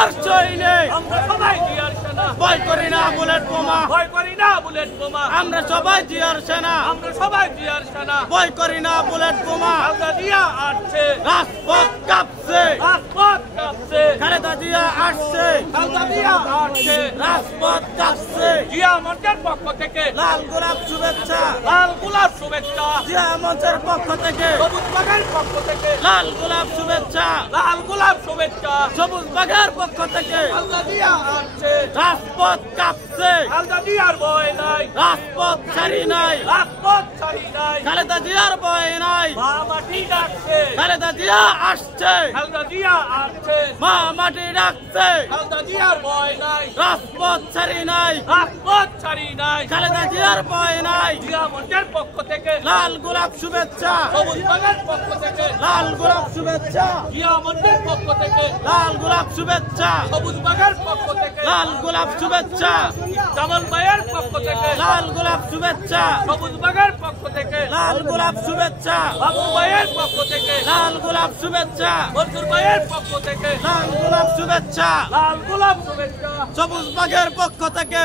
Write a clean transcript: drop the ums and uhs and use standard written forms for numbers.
জিয়ার সৈনিক আমরা সবাই জিয়ার সেনা ভয় করি না বুলেট বোমা ভয় করি না বুলেট বোমা আমরা সবাই জিয়ার সেনা আমরা সবাই জিয়ার সেনা ভয় করি না বুলেট বোমা খালেদা জিয়া আসছে রাজপথ কাঁপছে রাজপথ কাঁপছে খালেদা জিয়া আসছে খালেদা জিয়া আসছে রাজপথ কাঁপছে জিয়া মঞ্চের পক্ষ থেকে লাল গোলাপ শুভেচ্ছা লাল গোলাপ শুভেচ্ছা জিয়া মঞ্চের পক্ষ থেকে সবুজ বাগের পক্ষ থেকে লাল গোলাপ শুভেচ্ছা লাল গোলাপ শুভেচ্ছা সবুজ বাগের পক্ষ থেকে খালেদা জিয়া আসছে রাজপথ কাঁপছে খালেদা জিয়ার ভয় নাই রাজপথ ছাড়ি নাই রাজপথ ছাড়ি নাই খালেদা জিয়ার ভয় নাই মা মাটি ডাকছে খালেদা জিয়া আসছে খালেদা জিয়া আসছে মা মাটি ডাকছে খালেদা জিয়ার ভয় নাই রাজপথ ছাড়ি নাই রাজপথ ছাড়ি নাই খালেদা জিয়ার ভয় নাই জিয়া মঞ্চের পক্ষ থেকে লাল গোলাপ শুভেচ্ছা সবুজ বাগের পক্ষ থেকে লাল গোলাপ শুভেচ্ছা জিয়া মঞ্চের পক্ষ থেকে লাল গোলাপ শুভেচ্ছা সবুজ বাগের পক্ষ থেকে লাল গোলাপ শুভেচ্ছা জামাল ভাইয়ের পক্ষ থেকে লাল গোলাপ শুভেচ্ছা সবুজ বাগের পক্ষ থেকে লাল গোলাপ শুভেচ্ছা বাবু ভাইয়ের পক্ষ থেকে লাল গোলাপ শুভেচ্ছা মনসুর ভাইয়ের পক্ষ থেকে লাল গোলাপ শুভেচ্ছা লাল গোলাপ শুভেচ্ছা সবুজ বাগের পক্ষ থেকে